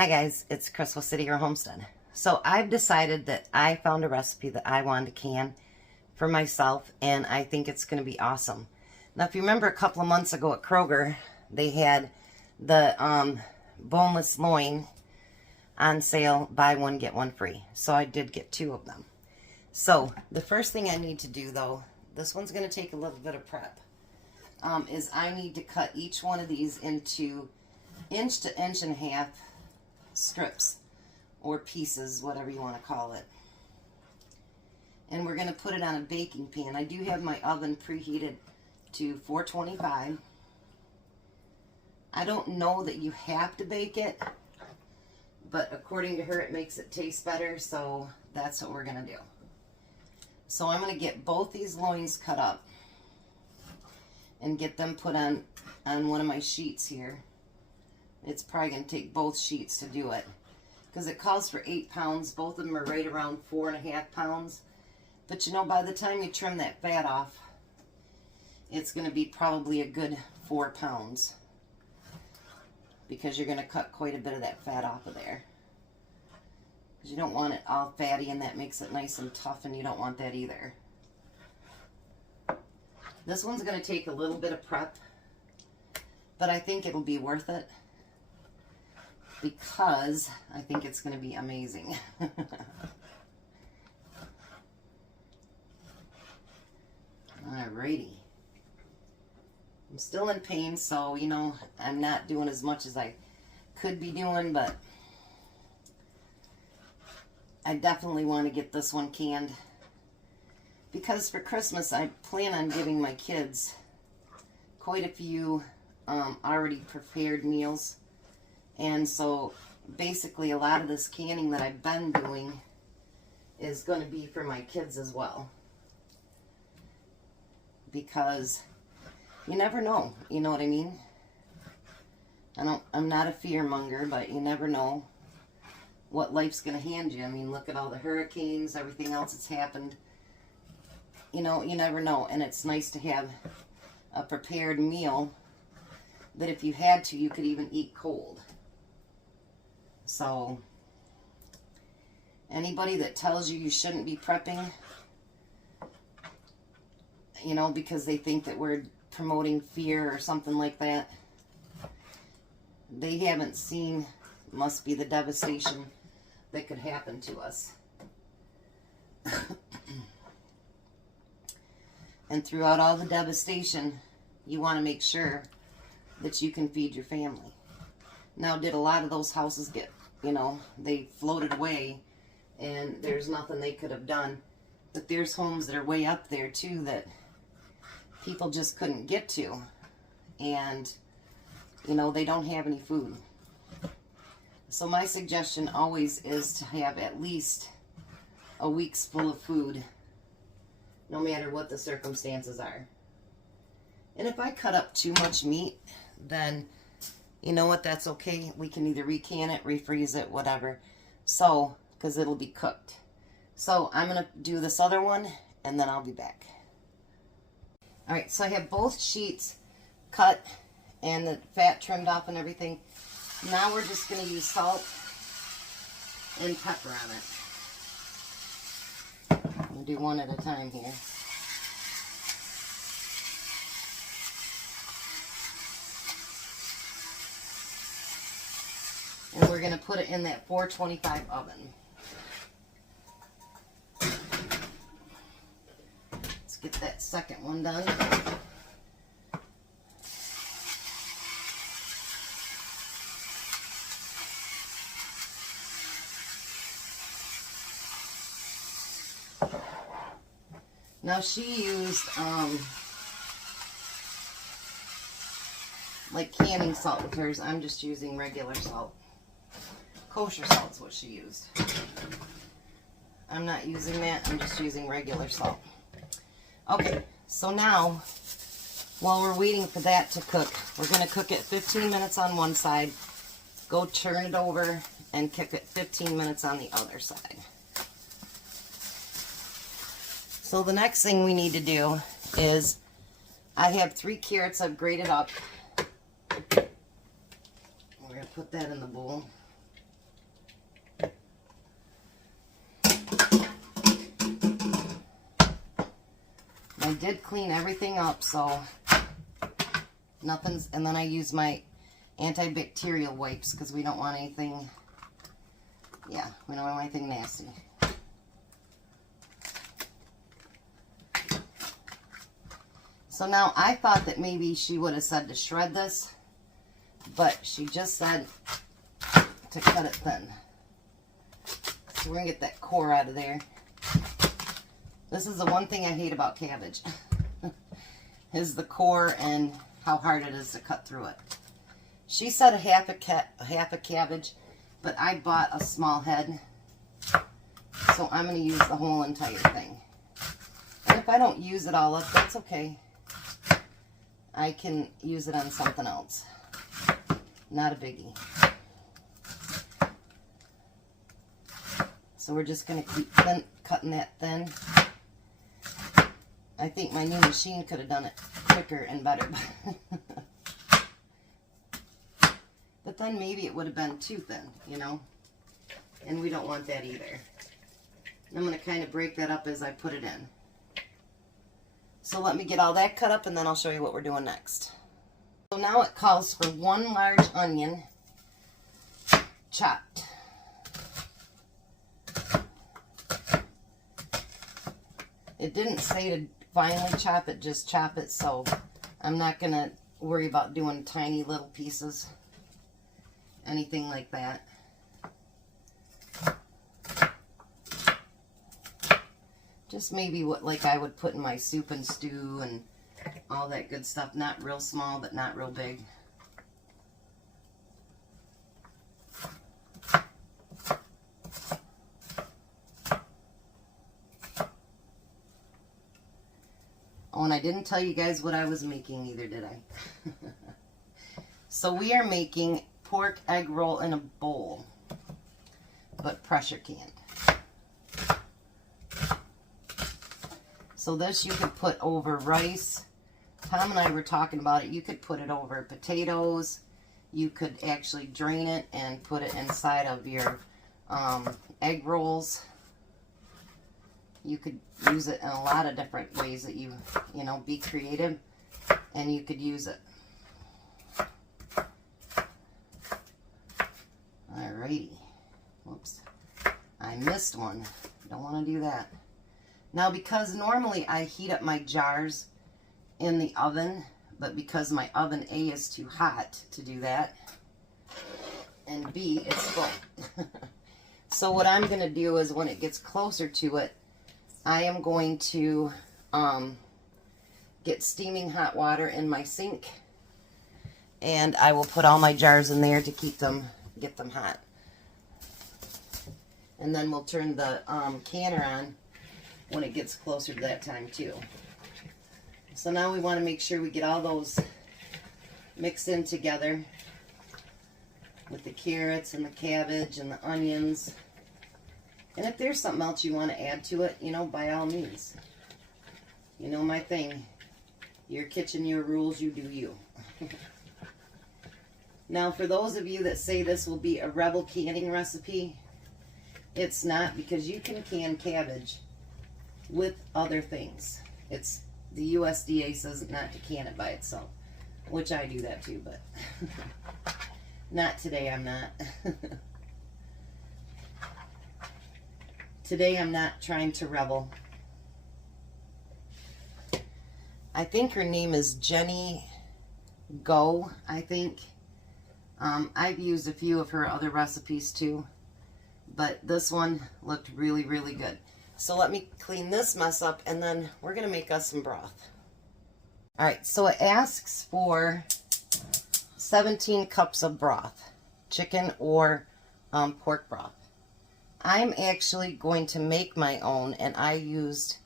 Hi guys, it's Crystal City or Homestead. So I've decided that I found a recipe that I wanted to can for myself, and I think it's going to be awesome. Now, if you remember a couple of months ago at Kroger, they had the boneless loin on sale, buy one, get one free. So I did get 2 of them. So the first thing I need to do, though, this one's going to take a little bit of prep, is I need to cut each one of these into 1 to 1.5 inch strips or pieces, whatever you want to call it. And we're going to put it on a baking pan. I do have my oven preheated to 425. I don't know that you have to bake it, but according to her it makes it taste better, so that's what we're going to do. So I'm going to get both these loins cut up and get them put on one of my sheets here. It's probably going to take both sheets to do it because it calls for 8 pounds. Both of them are right around 4.5 pounds. But you know, by the time you trim that fat off, it's going to be probably a good 4 pounds because you're going to cut quite a bit of that fat off of there. Because you don't want it all fatty, and that makes it nice and tough, and you don't want that either. This one's going to take a little bit of prep, but I think it'll be worth it because I think it's going to be amazing. Alrighty. I'm still in pain, so, you know, I'm not doing as much as I could be doing, but I definitely want to get this one canned because for Christmas I plan on giving my kids quite a few already prepared meals. And so basically a lot of this canning that I've been doing is going to be for my kids as well. Because you never know, you know what I mean? I'm not a fear monger, but you never know what life's going to hand you. I mean, look at all the hurricanes, everything else that's happened. You know, you never know. And it's nice to have a prepared meal that if you had to, you could even eat cold. So, anybody that tells you you shouldn't be prepping, you know, because they think that we're promoting fear or something like that, they haven't seen, must be the devastation that could happen to us. And throughout all the devastation, you want to make sure that you can feed your family. Now, did a lot of those houses get, you know, they floated away and there's nothing they could have done? But there's homes that are way up there too that people just couldn't get to, and you know, they don't have any food. So my suggestion always is to have at least a week's full of food, no matter what the circumstances are. And if I cut up too much meat, then you know what, that's okay. We can either recan it, refreeze it, whatever. So, because it'll be cooked. So I'm going to do this other one and then I'll be back. Alright, so I have both sheets cut and the fat trimmed off and everything. Now we're just going to use salt and pepper on it. We'll do one at a time here. And we're going to put it in that 425 oven. Let's get that second one done. Now she used like canning salt with hers. I'm just using regular salt. Kosher salt's what she used. I'm not using that. I'm just using regular salt. Okay, so now while we're waiting for that to cook, we're going to cook it 15 minutes on one side, go turn it over, and cook it 15 minutes on the other side. So the next thing we need to do is, I have 3 carrots I've grated up. We're going to put that in the bowl. I did clean everything up, so nothing's, and then I use my antibacterial wipes because we don't want anything, yeah, we don't want anything nasty. So now I thought that maybe she would have said to shred this, but she just said to cut it thin. So we're going to get that core out of there. This is the one thing I hate about cabbage, is the core and how hard it is to cut through it. She said a half a cabbage, but I bought a small head, so I'm going to use the whole entire thing. And if I don't use it all up, that's okay. I can use it on something else. Not a biggie. So we're just going to keep cutting that thin. I think my new machine could have done it quicker and better. But then maybe it would have been too thin, you know? And we don't want that either. I'm going to kind of break that up as I put it in. So let me get all that cut up and then I'll show you what we're doing next. So now it calls for 1 large onion chopped. It didn't say to finely chop it, just chop it, so I'm not going to worry about doing tiny little pieces, anything like that. Just maybe what like I would put in my soup and stew and all that good stuff. Not real small, but not real big. Oh, and I didn't tell you guys what I was making either, did I? So we are making pork egg roll in a bowl, but pressure canned. So this you could put over rice. Tom and I were talking about it. You could put it over potatoes. You could actually drain it and put it inside of your egg rolls. You could use it in a lot of different ways that you know, be creative, and you could use it. Alrighty. Whoops. I missed one. Don't want to do that. Now, because normally I heat up my jars in the oven, but because my oven A is too hot to do that, and B, it's full. So what I'm going to do is when it gets closer to it, I am going to get steaming hot water in my sink, and I will put all my jars in there to keep them, get them hot. And then we'll turn the canner on when it gets closer to that time too. So now we want to make sure we get all those mixed in together with the carrots and the cabbage and the onions. And if there's something else you want to add to it, you know, by all means. You know my thing. Your kitchen, your rules, you do you. Now, for those of you that say this will be a rebel canning recipe, it's not, because you can can cabbage with other things. It's the USDA says not to can it by itself, which I do that too, but not today. I'm not. Today I'm not trying to rebel. I think her name is Jenny Go, I think. I've used a few of her other recipes too, but this one looked really, really good. So let me clean this mess up, and then we're going to make us some broth. All right, so it asks for 17 cups of broth, chicken or pork broth. I'm actually going to make my own, and I used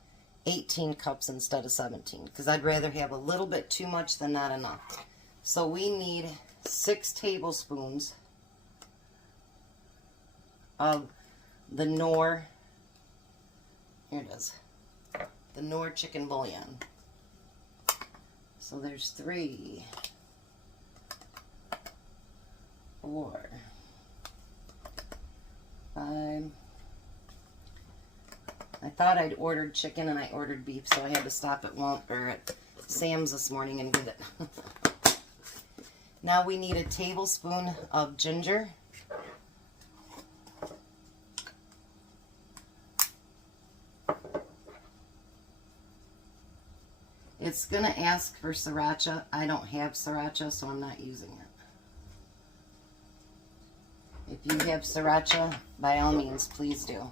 18 cups instead of 17 because I'd rather have a little bit too much than not enough. So we need 6 tablespoons of the Knorr. Here it is. The Knorr chicken bouillon. So there's 3, 4, 5. I thought I'd ordered chicken and I ordered beef, so I had to stop at Sam's this morning and get it. Now we need a tablespoon of ginger. It's going to ask for Sriracha. I don't have Sriracha, so I'm not using it. If you have Sriracha, by all means, please do.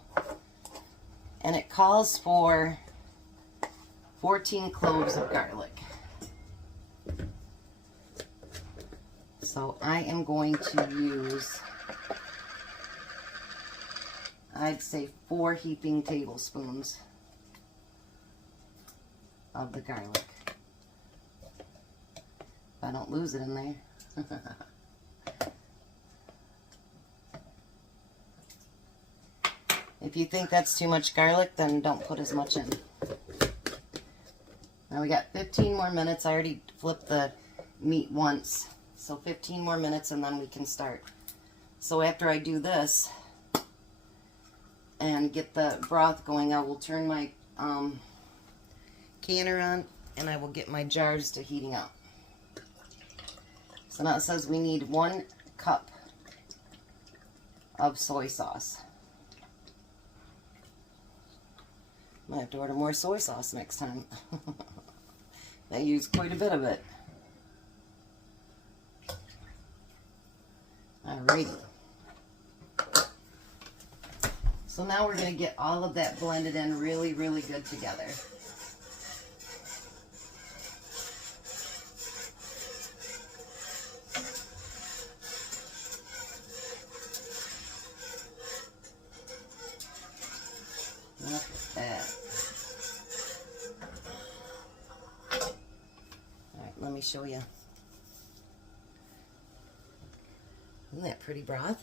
And it calls for 14 cloves of garlic. So I am going to use, I'd say 4 heaping tablespoons of the garlic. If I don't lose it in there. If you think that's too much garlic, then don't put as much in. Now we got 15 more minutes. I already flipped the meat once. So 15 more minutes and then we can start. So after I do this and get the broth going, I will turn my canner on and I will get my jars to heating up. So now it says we need 1 cup of soy sauce. Might have to order more soy sauce next time. I use quite a bit of it. Alrighty. So now we're going to get all of that blended in really, really good together. Look at that. Alright, let me show you. Isn't that pretty broth?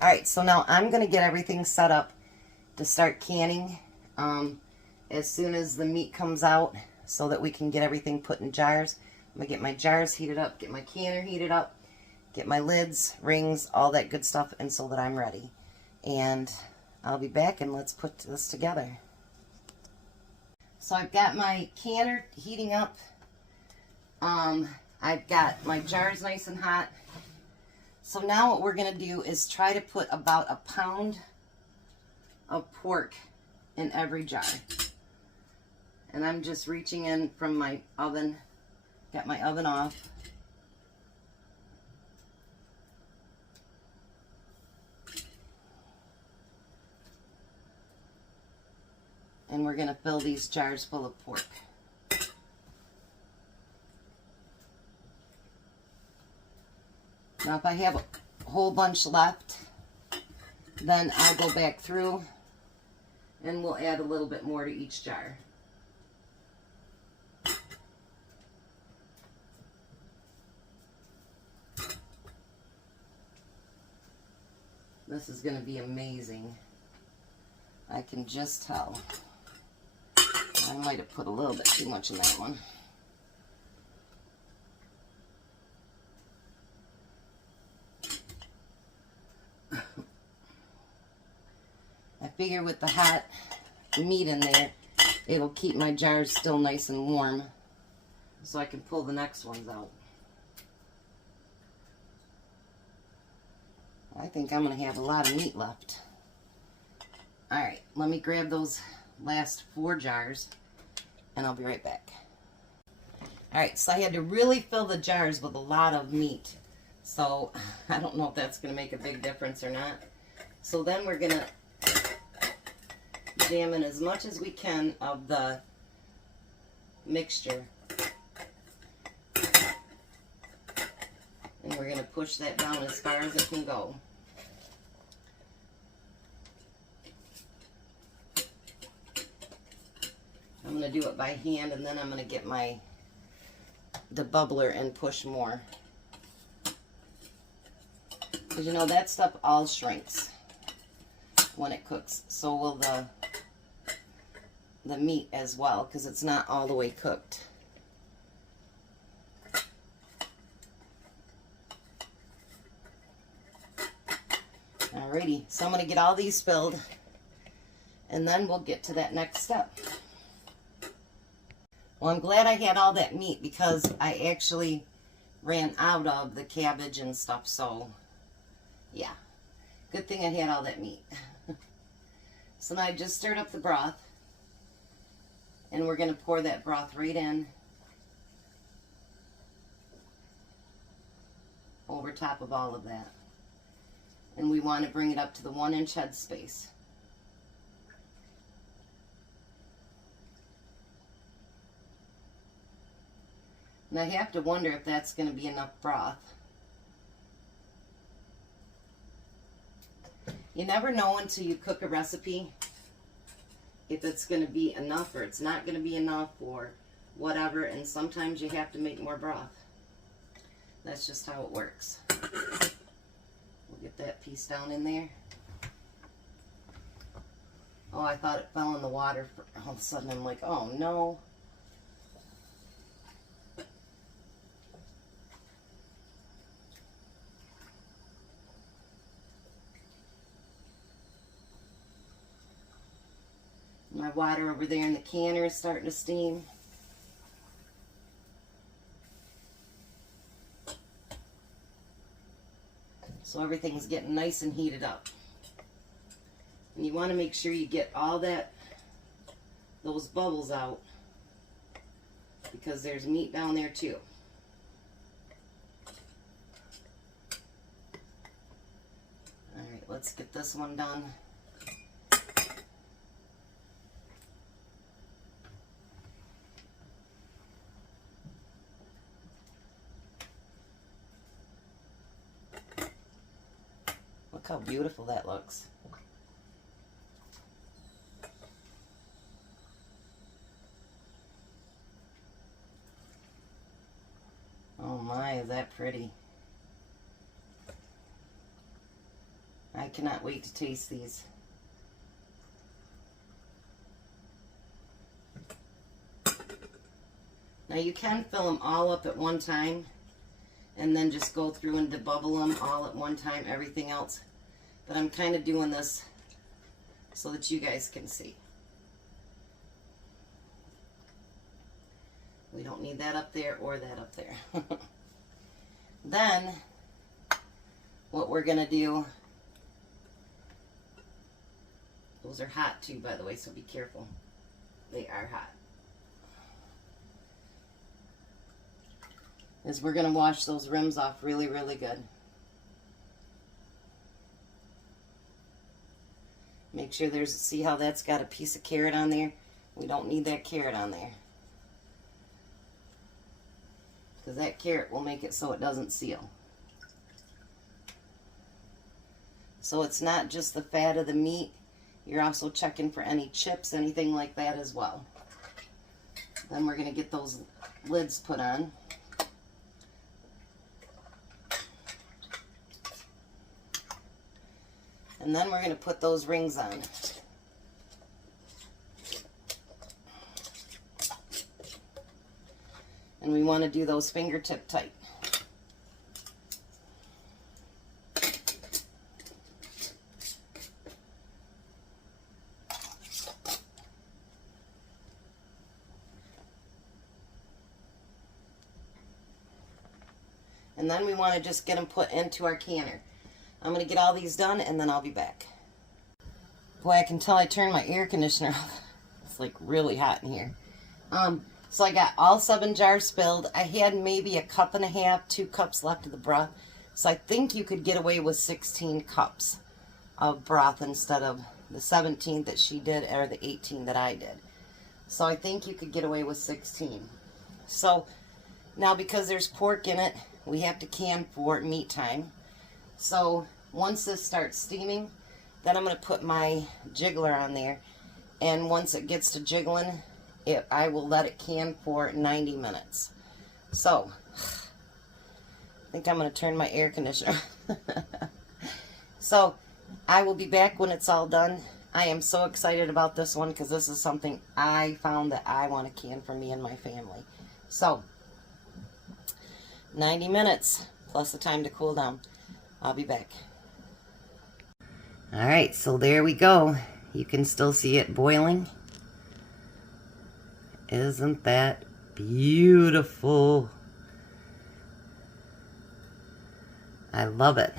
Alright, so now I'm going to get everything set up to start canning as soon as the meat comes out so that we can get everything put in jars. I'm going to get my jars heated up, get my canner heated up, get my lids, rings, all that good stuff, and so that I'm ready. And I'll be back and let's put this together. So I've got my canner heating up. I've got my jars nice and hot. So now what we're going to do is try to put about 1 pound of pork in every jar. And I'm just reaching in from my oven. Got my oven off. And we're going to fill these jars full of pork. Now if I have a whole bunch left, then I'll go back through and we'll add a little bit more to each jar. This is going to be amazing. I can just tell. I might have put a little bit too much in that one. I figure with the hot meat in there, it'll keep my jars still nice and warm so I can pull the next ones out. I think I'm going to have a lot of meat left. Alright, let me grab those last 4 jars and I'll be right back. Alright, so I had to really fill the jars with a lot of meat. So I don't know if that's going to make a big difference or not. So then we're going to jam in as much as we can of the mixture. And we're going to push that down as far as it can go. I'm going to do it by hand and then I'm going to get my debubbler and push more. Because you know that stuff all shrinks when it cooks. So will the meat as well, because it's not all the way cooked. Alrighty, so I'm going to get all these filled And then we'll get to that next step. Well, I'm glad I had all that meat because I actually ran out of the cabbage and stuff. So, yeah. Good thing I had all that meat. So now I just stirred up the broth. And we're going to pour that broth right in over top of all of that. And we want to bring it up to the 1-inch head space. And I have to wonder if that's going to be enough broth. You never know until you cook a recipe if it's going to be enough or it's not going to be enough or whatever, and sometimes you have to make more broth. That's just how it works. We'll get that piece down in there. Oh, I thought it fell in the water. All of a sudden I'm like, oh no. My water over there in the canner is starting to steam. So everything's getting nice and heated up. And you want to make sure you get all those bubbles out, because there's meat down there too. Alright, let's get this one done. Look how beautiful that looks. Oh my, is that pretty. I cannot wait to taste these. Now you can fill them all up at one time and then just go through and debubble them all at one time, everything else. But I'm kind of doing this so that you guys can see. We don't need that up there or that up there. Then, what we're going to do, those are hot too, by the way, so be careful. They are hot. Is we're going to wash those rims off really, really good. Make sure see how that's got a piece of carrot on there? We don't need that carrot on there, because that carrot will make it so it doesn't seal. So it's not just the fat of the meat, you're also checking for any chips, anything like that as well. Then we're going to get those lids put on. And then we're going to put those rings on. And we want to do those fingertip tight. And then we want to just get them put into our canner. I'm going to get all these done and then I'll be back. Boy, I can tell I turned my air conditioner off. It's like really hot in here. So I got all 7 jars filled. I had maybe 1.5 cups, 2 cups left of the broth. So I think you could get away with 16 cups of broth instead of the 17 that she did or the 18 that I did. So I think you could get away with 16. So now because there's pork in it, we have to can for meat time. So once this starts steaming, then I'm going to put my jiggler on there. And once it gets to jiggling, I will let it can for 90 minutes. So, I think I'm going to turn my air conditioner. So, I will be back when it's all done. I am so excited about this one because this is something I found that I want to can for me and my family. So, 90 minutes plus the time to cool down. I'll be back. Alright, so there we go. You can still see it boiling. Isn't that beautiful? I love it.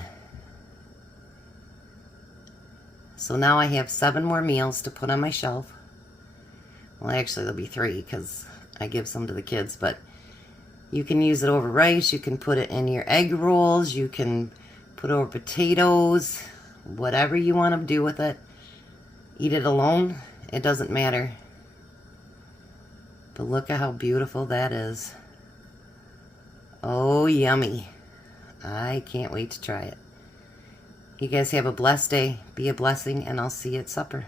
So now I have 7 more meals to put on my shelf. Well, actually there'll be 3 because I give some to the kids, but you can use it over rice. You can put it in your egg rolls. You can put it over potatoes. Whatever you want to do with it. Eat it alone. It doesn't matter. But look at how beautiful that is. Oh, yummy. I can't wait to try it. You guys have a blessed day. Be a blessing, and I'll see you at supper.